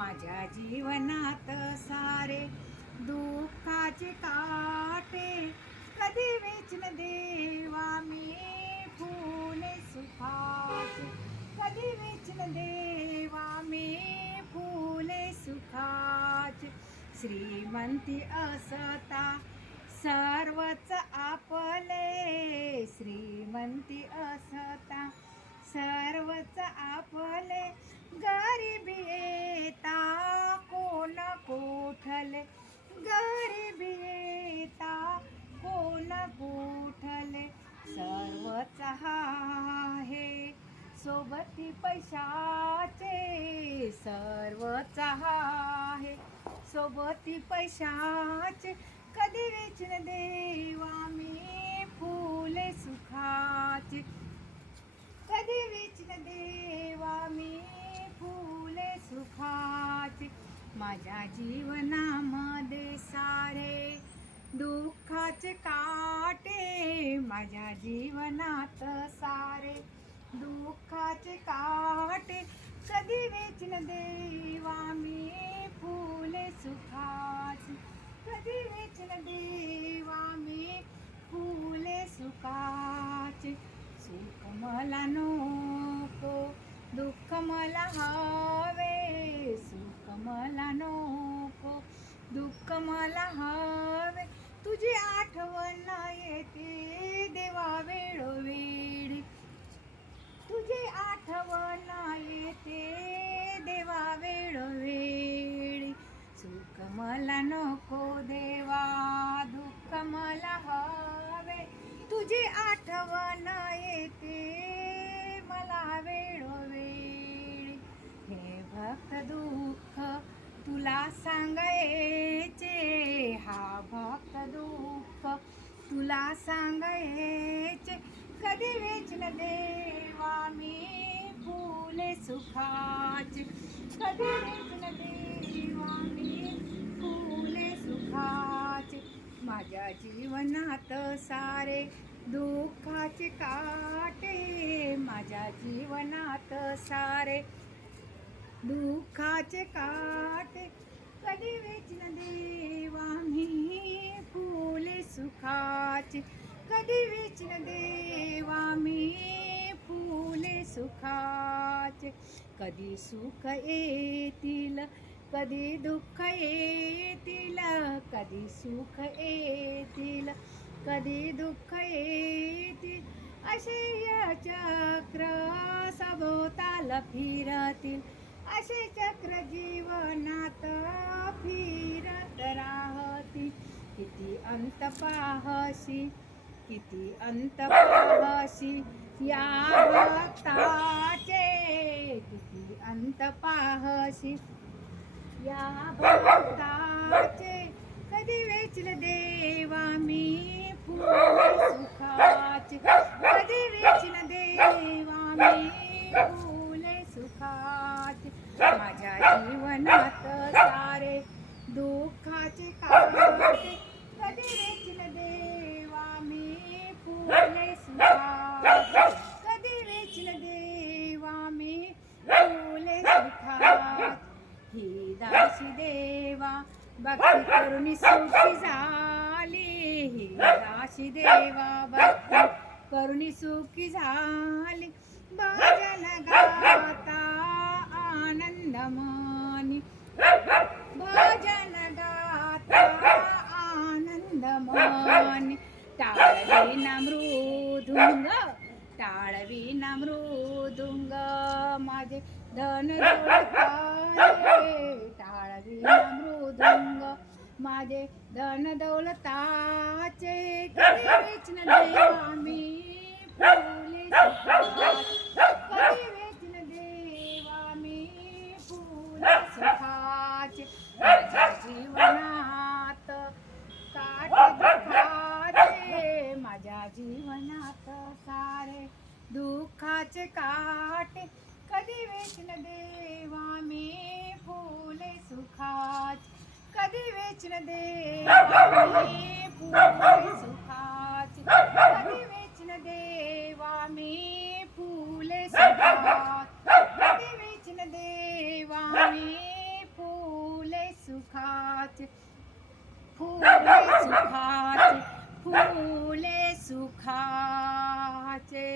माझ्या जीवनात सारे दुःखाचे काटे कधी वेचन देवा मी फुले सुखाचे कधी वेचन देवा मी फुले सुखाचे श्रीमंती असता सर्वच आपले श्रीमंती असता सर्वच आपले गरिबी येता कोण कोठले गरिबी येता कोण कोठले सर्वच आहे सोबती पैशाचे सर्वच आहे सोबती पैशाचे कधी वेचन देवा मी फुले सुखाचे कधी वेचन देवा मी फुले सुखाचे माझ्या जीवनामध्ये सारे दुःखाचे काटे माझ्या जीवनात सारे दुःखाचे काटे कधी वेचन देवा मी फुले सुखाचे कधी वेचन देवा मी फुले सुखाचे सुख मला नको दुःख मला हवे सुख मला नको दुःख मला हवे तुझी आठवण येते देवा वेळोवेळी तुझी आठवण येते देवा वेळोवेळी सुख मला नको देवा दुःख मला हवे तुझी आठवण येते मला वेळोवेळी हे भक्त दुःख तुला सांगायचे हा भक्त दुःख तुला सांगायचे कधी वेचन देवा मी फुले सुखाचे कधी वेचन देवा मी फुले सुखाचे माझ्या जीवनात सारे दुःखाचे काटे माझ्या जीवनात सारे दुःखाचे काटे कधी वेचन देवा मी फुले सुखाचे कधी वेचन देवा मी फुले सुखाचे कधी सुख येतील कधी दुःख येतील कधी सुख येतील कधी दुःख येतील असे या चक्र सभोवताल फिरतील असे चक्र जीवनात फिरत राहतील किती अंत पाहशी किती अंत पाहशी या भक्ताचे किती अंत पाहशी या भक्ताचे कधी वेचल देवा मी फुले सुखाचे कधी वेचल देवा मी फुले सुखाचे माझ्या जीवनात सारे दुःखाचे काटे कधी वेचल देवा मी फुले सुखाचे कधी वेचल देवा मी फुले सुखाचे ही दासी देवा भक्ती करुणी सुखी झाली ही दासी देवा भक्ती करुणी सुखी झाली भजन गाता आनंद मानी भजन गाता आनंद मानी टाळविना मृदुंग टाळविना मृदुंग माझे धन दौलताचे टाळविना मृदुंग माझे धन दौलताचे कधी वेचन देवा मी फुले सुखाचे कधी वेचन देवा मी फुले सुखाचे माझ्या जीवनात काटे दुःखाचे माझ्या जीवनात सारे दुःखाचे काटे कधी वेचन देवा मी फुले सुखाचे कधी वेचन देवा मी फुले सुखाचे कधी वेचन देवा मी फुले सुखाचे कधी वेचन देवा मी सुखाचे फुले सुखाचे फुले सुखाचे